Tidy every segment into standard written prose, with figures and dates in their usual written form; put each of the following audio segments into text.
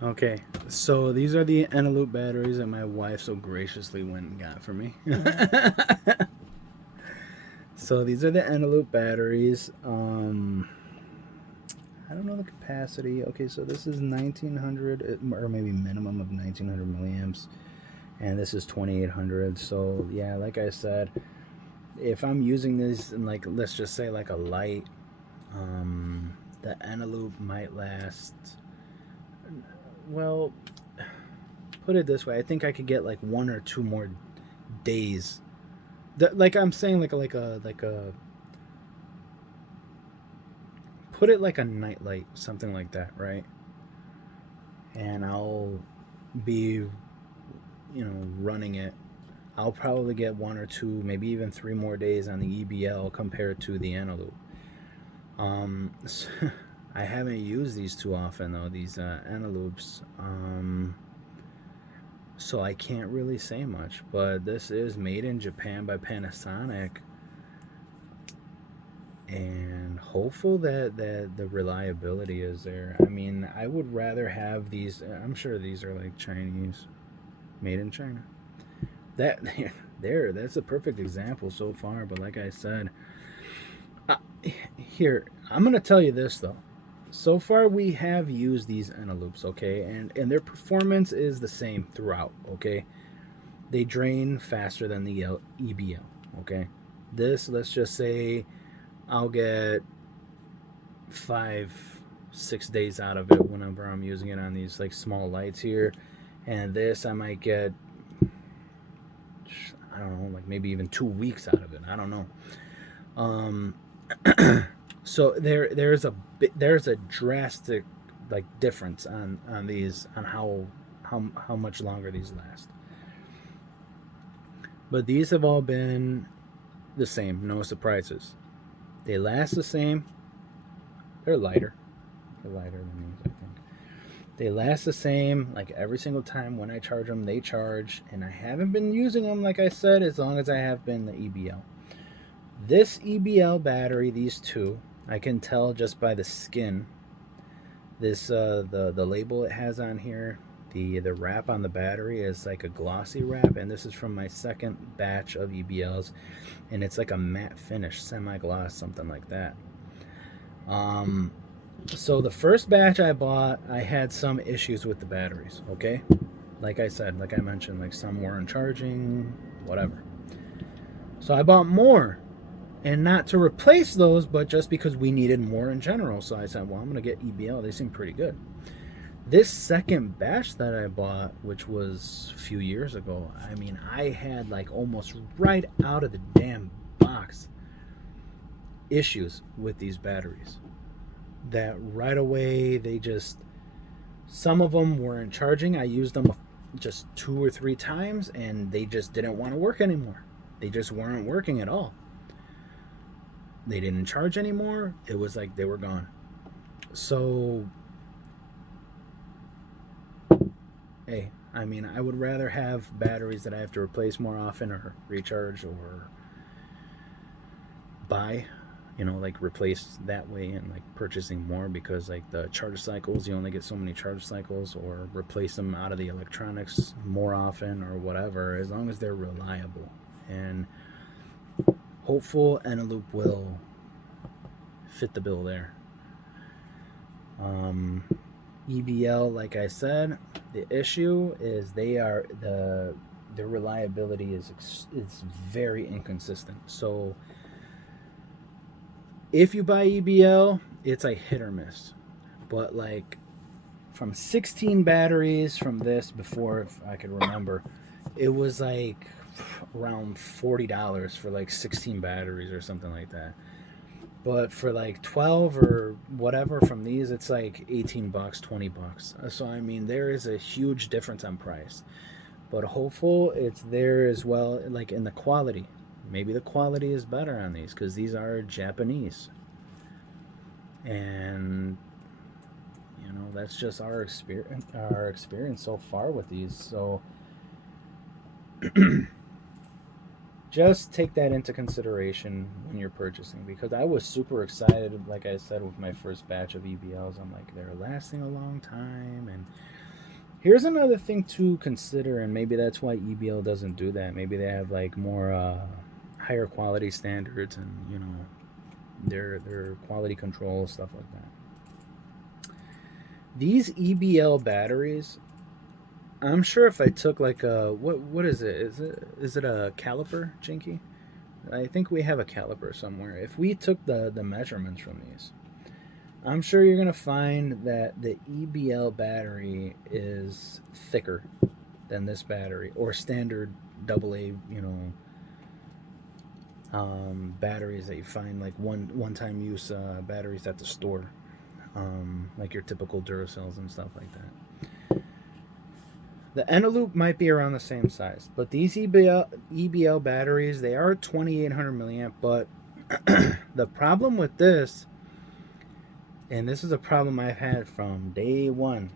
Okay, so these are the eneloop batteries that my wife so graciously went and got for me. So these are the eneloop batteries. I don't know the capacity. Okay, so this is 1900 or maybe minimum of 1900 milliamps, and this is 2800. So yeah, like I said, if I'm using this in, like, let's just say like a light, the eneloop might last. Well, put it this way, I think I could get like 1 or 2 more days. Like I'm saying, like a put it like a nightlight, something like that, right? And I'll be, running it. I'll probably get 1 or 2, maybe even 3 more days on the EBL compared to the Antelope. So I haven't used these too often though, these Antelopes. So I can't really say much. But this is made in Japan by Panasonic, and hopeful that the reliability is there. I mean, I would rather have these. I'm sure these are like Chinese, made in China. That there, that's a perfect example so far. But like I said, uh, here I'm gonna tell you this though. So far, we have used these envelopes, okay, and their performance is the same throughout. Okay, they drain faster than the EBL. Okay, this, let's just say I'll get 5, 6 days out of it whenever I'm using it on these like small lights here, and this I might get, I don't know, like maybe even 2 weeks out of it. I don't know. Um, so there's a drastic like difference on these, on how much longer these last. But these have all been the same, no surprises. They last the same. They're lighter. They're lighter than these, I think. They last the same, like every single time when I charge them, they charge, and I haven't been using them, like I said, as long as I have been the EBL. This EBL battery, these two, I can tell just by the skin. This the label it has on here, the wrap on the battery is like a glossy wrap, and this is from my second batch of EBLs, and it's like a matte finish, semi-gloss, something like that. Um, so the first batch I bought, I had some issues with the batteries. Okay, like I said, like I mentioned, like some weren't charging, whatever. So I bought more, and not to replace those, but just because we needed more in general. So I said, well, I'm gonna get EBL. They seem pretty good. This second batch that I bought, which was a few years ago, I mean, I had like almost right out of the damn box issues with these batteries. That right away, they just, some of them weren't charging. I used them just 2 or 3 times, and they just didn't want to work anymore. They just weren't working at all. They didn't charge anymore. It was like they were gone. So, hey, I mean, I would rather have batteries that I have to replace more often or recharge or buy, like replace that way, and like purchasing more, because like the charge cycles, you only get so many charge cycles, or replace them out of the electronics more often or whatever, as long as they're reliable. And hopeful Eneloop will fit the bill there. Um, EBL, like I said, the issue is their reliability is very inconsistent. So if you buy EBL, it's a hit or miss. But like from 16 batteries from this before, if I could remember, it was like around $40 for like 16 batteries or something like that. But for like 12 or whatever from these, it's like $18, $20. So I mean, there is a huge difference on price. But hopeful it's there as well, like in the quality. Maybe the quality is better on these because these are Japanese. And that's just our experience so far with these. So just take that into consideration when you're purchasing, because I was super excited, like I said, with my first batch of EBLs. I'm like, they're lasting a long time, and Here's another thing to consider, and maybe that's why EBL doesn't do that. Maybe they have like more higher quality standards, and their quality control, stuff like that. These EBL batteries, I'm sure if I took like a what is it? Is it a caliper, Jinky? I think we have a caliper somewhere. If we took the measurements from these, I'm sure you're gonna find that the EBL battery is thicker than this battery or standard AA, batteries that you find like one time use batteries at the store, like your typical Duracells and stuff like that. The eneloop might be around the same size, but these EBL batteries, they are 2800 milliamp. But the problem with this, and this is a problem I've had from day one,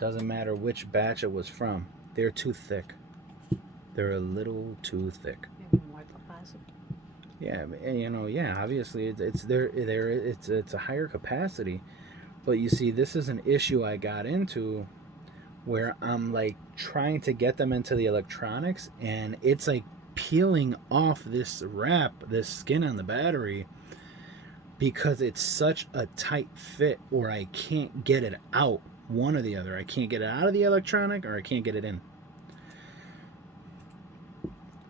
doesn't matter which batch it was from, they're too thick. They're a little too thick. Yeah, yeah. Obviously, it's a higher capacity, but you see, this is an issue I got into where I'm like trying to get them into the electronics, and it's like peeling off this wrap, this skin on the battery, because it's such a tight fit, or I can't get it out. One or the other. I can't get it out of the electronic, or I can't get it in.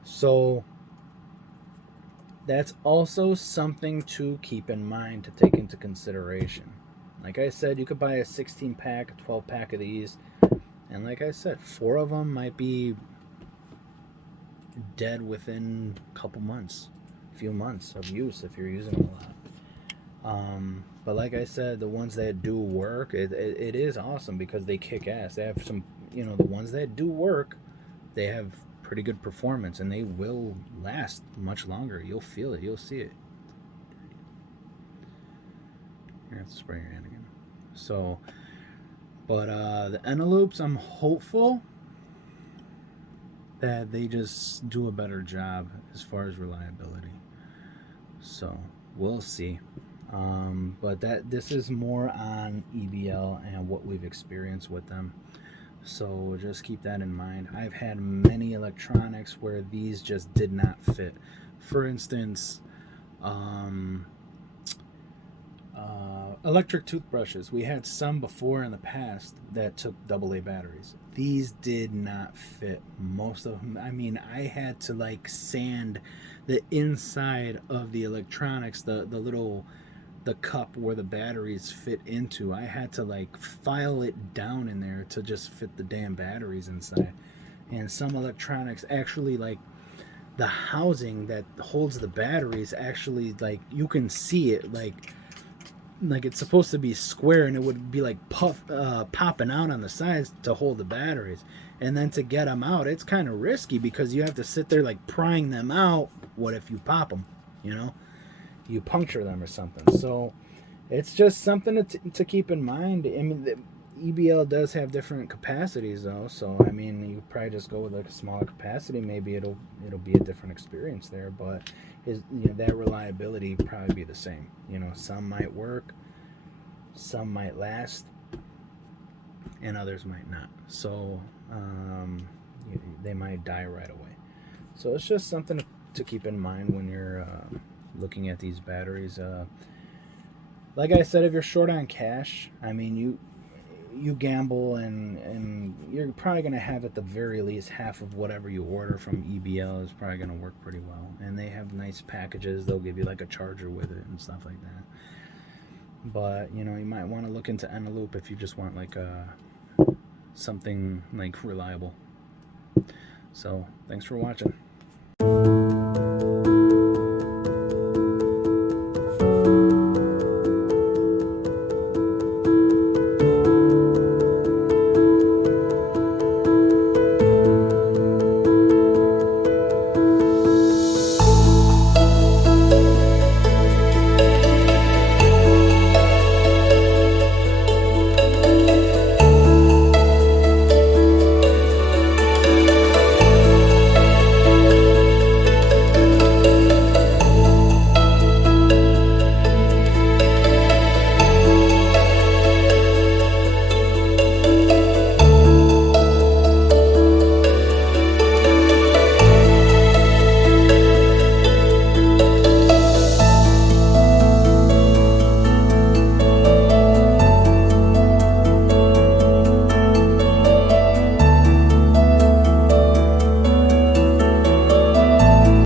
So that's also something to keep in mind, to take into consideration. Like I said, you could buy a 16 pack, a 12 pack of these, and like I said, 4 of them might be dead within a couple months, a few months of use if you're using them a lot. But like I said, the ones that do work, it is awesome because they kick ass. They have some, the ones that do work, they have pretty good performance, and they will last much longer. You'll feel it. You'll see it. You have to spray your hand again. So, but the eneloops, I'm hopeful that they just do a better job as far as reliability. So we'll see. But this is more on EBL and what we've experienced with them. So just keep that in mind. I've had many electronics where these just did not fit. For instance, electric toothbrushes. We had some before in the past that took AA batteries. These did not fit. Most of them. I mean, I had to like sand the inside of the electronics, the cup where the batteries fit into. I had to like file it down in there to just fit the damn batteries inside. And some electronics actually, like the housing that holds the batteries, actually, like you can see it like it's supposed to be square, and it would be like popping out on the sides to hold the batteries. And then to get them out, it's kind of risky because you have to sit there like prying them out. What if you pop them? You puncture them or something. So it's just something to keep in mind. I mean, the EBL does have different capacities though, so I mean, you probably just go with like a smaller capacity. Maybe it'll be a different experience there, but that reliability probably be the same. Some might work, some might last, and others might not. So they might die right away. So it's just something to keep in mind when you're looking at these batteries. Like I said, if you're short on cash, I mean, you gamble, and you're probably going to have at the very least half of whatever you order from EBL is probably going to work pretty well. And they have nice packages. They'll give you like a charger with it and stuff like that. But you might want to look into eneloop if you just want like something like reliable. So thanks for watching.